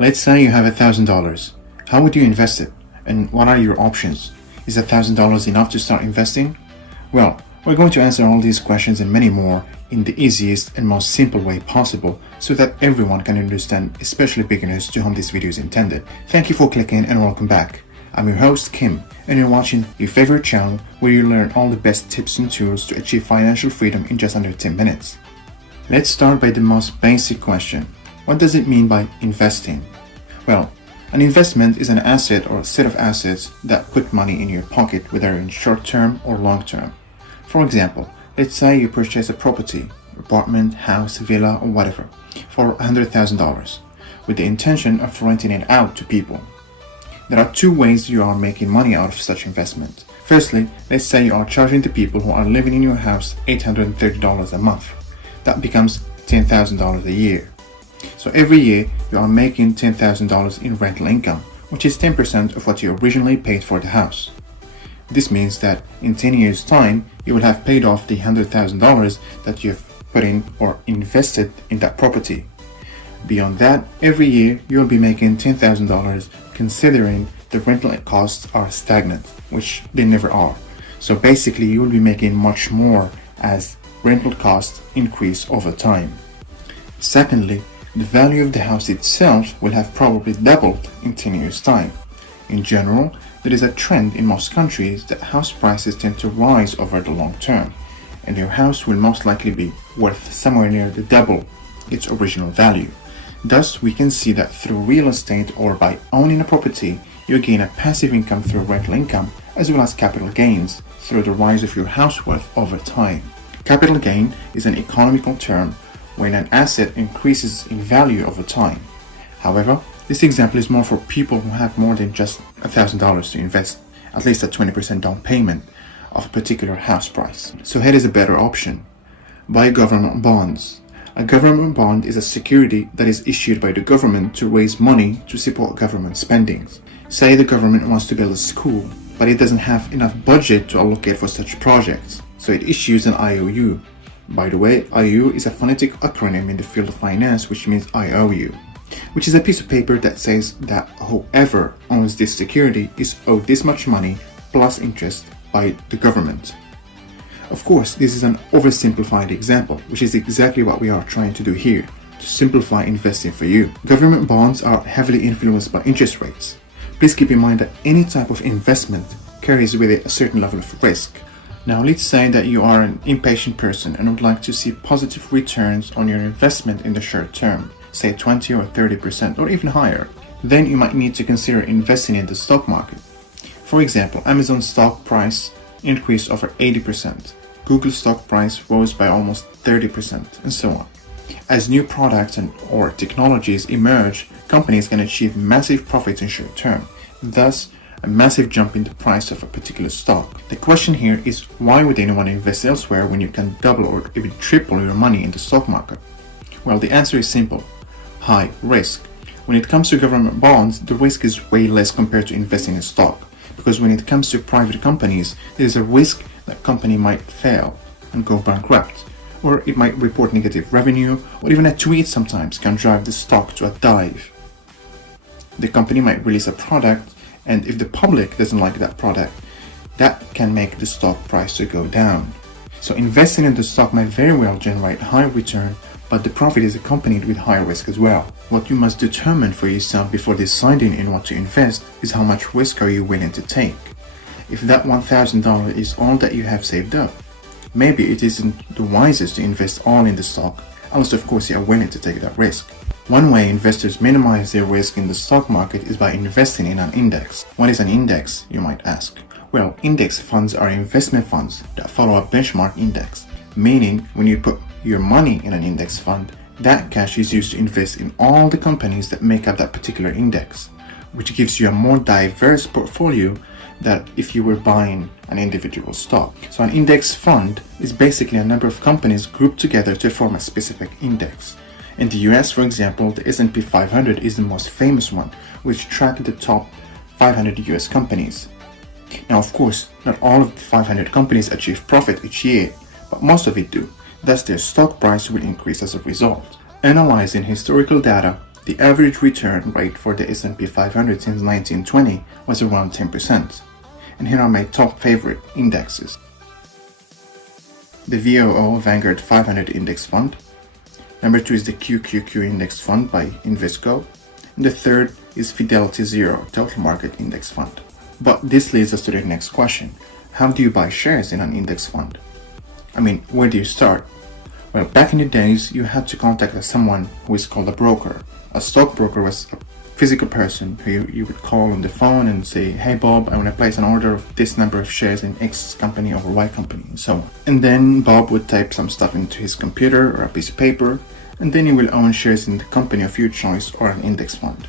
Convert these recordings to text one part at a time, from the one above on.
Let's say you have $1,000. How would you invest it? And what are your options? Is $1,000 enough to start investing? Well, we're going to answer all these questions and many more in the easiest and most simple way possible so that everyone can understand, especially beginners to whom this video is intended. Thank you for clicking and welcome back. I'm your host Kim and you're watching your favorite channel where you learn all the best tips and tools to achieve financial freedom in just under 10 minutes. Let's start by the most basic question. What does it mean by investing? Well, an investment is an asset or a set of assets that put money in your pocket, whether in short term or long term. For example, let's say you purchase a property, apartment, house, villa, or whatever, for $100,000 with the intention of renting it out to people. There are two ways you are making money out of such investment. Firstly, let's say you are charging the people who are living in your house $830 a month. That becomes $10,000 a year. So every year you are making $10,000 in rental income, which is 10% of what you originally paid for the house. This means that in 10 years' time, you will have paid off the $100,000 that you have put in or invested in that property. Beyond that, every year you'll be making $10,000 considering the rental costs are stagnant, which they never are. So basically you will be making much more as rental costs increase over time. Secondly, the value of the house itself will have probably doubled in 10 years' time. In general, there is a trend in most countries that house prices tend to rise over the long term, and your house will most likely be worth somewhere near the double its original value. Thus, we can see that through real estate or by owning a property, you gain a passive income through rental income as well as capital gains through the rise of your house worth over time. Capital gain is an economical term when an asset increases in value over time. However, this example is more for people who have more than just $1,000 to invest, at least a 20% down payment of a particular house price. So here is a better option. Buy government bonds. A government bond is a security that is issued by the government to raise money to support government spending. Say the government wants to build a school, but it doesn't have enough budget to allocate for such projects, so it issues an IOU. By the way, IOU is a phonetic acronym in the field of finance which means I owe you, which is a piece of paper that says that whoever owns this security is owed this much money plus interest by the government. Of course, this is an oversimplified example, which is exactly what we are trying to do here, to simplify investing for you. Government bonds are heavily influenced by interest rates. Please keep in mind that any type of investment carries with it a certain level of risk. Now let's say that you are an impatient person and would like to see positive returns on your investment in the short term, say 20 or 30% or even higher. Then you might need to consider investing in the stock market. For example, Amazon's stock price increased over 80%, Google's stock price rose by almost 30%, and so on. As new products or technologies emerge, companies can achieve massive profits in short term, thus a massive jump in the price of a particular stock. The question here is, why would anyone invest elsewhere when you can double or even triple your money in the stock market? Well, the answer is simple. High risk. When it comes to government bonds, the risk is way less compared to investing in stock, because when it comes to private companies, there is a risk that company might fail and go bankrupt, or it might report negative revenue, or even a tweet sometimes can drive the stock to a dive. The company might release a product, and if the public doesn't like that product, that can make the stock price to go down. So investing in the stock might very well generate high return, but the profit is accompanied with high risk as well. What you must determine for yourself before deciding in what to invest is how much risk are you willing to take. If that $1,000 is all that you have saved up, maybe it isn't the wisest to invest all in the stock, unless of course you are willing to take that risk. One way investors minimize their risk in the stock market is by investing in an index. What is an index, you might ask? Well, index funds are investment funds that follow a benchmark index, meaning when you put your money in an index fund, that cash is used to invest in all the companies that make up that particular index, which gives you a more diverse portfolio than if you were buying an individual stock. So an index fund is basically a number of companies grouped together to form a specific index. In the US, for example, the S&P 500 is the most famous one, which tracks the top 500 US companies. Now, of course, not all of the 500 companies achieve profit each year, but most of it do. Thus, their stock price will increase as a result. Analyzing historical data The average return rate for the S&P 500 since 1920 was around 10%. And here are my top favorite indexes. The VOO Vanguard 500 Index Fund. Number 2 is the QQQ Index Fund by Invesco. And the third is Fidelity Zero Total Market Index Fund. But this leads us to the next question. How do you buy shares in an index fund? I mean, where do you start? Well, back in the days, you had to contact someone who is called a broker. A stockbroker was a physical person who you would call on the phone and say, "Hey Bob, I want to place an order of this number of shares in X company over Y company," and so on. And then Bob would type some stuff into his computer or a piece of paper, and then he will own shares in the company of your choice or an index fund.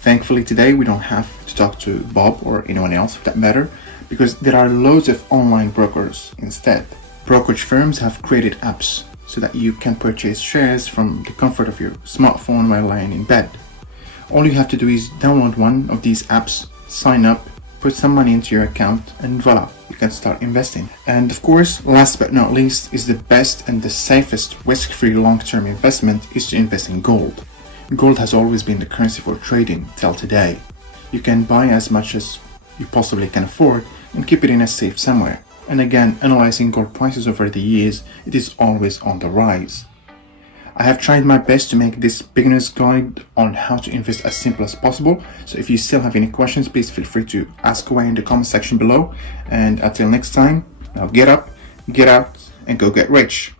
Thankfully today we don't have to talk to Bob or anyone else for that matter, because there are loads of online brokers instead. Brokerage firms have created apps so that you can purchase shares from the comfort of your smartphone while lying in bed. All you have to do is download one of these apps, sign up, put some money into your account, and voila, you can start investing. And of course, last but not least, is the best and the safest risk-free long-term investment is to invest in gold. Gold has always been the currency for trading till today. You can buy as much as you possibly can afford and keep it in a safe somewhere. And again, analyzing gold prices over the years, it is always on the rise. I have tried my best to make this beginner's guide on how to invest as simple as possible. So if you still have any questions, please feel free to ask away in the comment section below. And until next time, now get up, get out, and go get rich.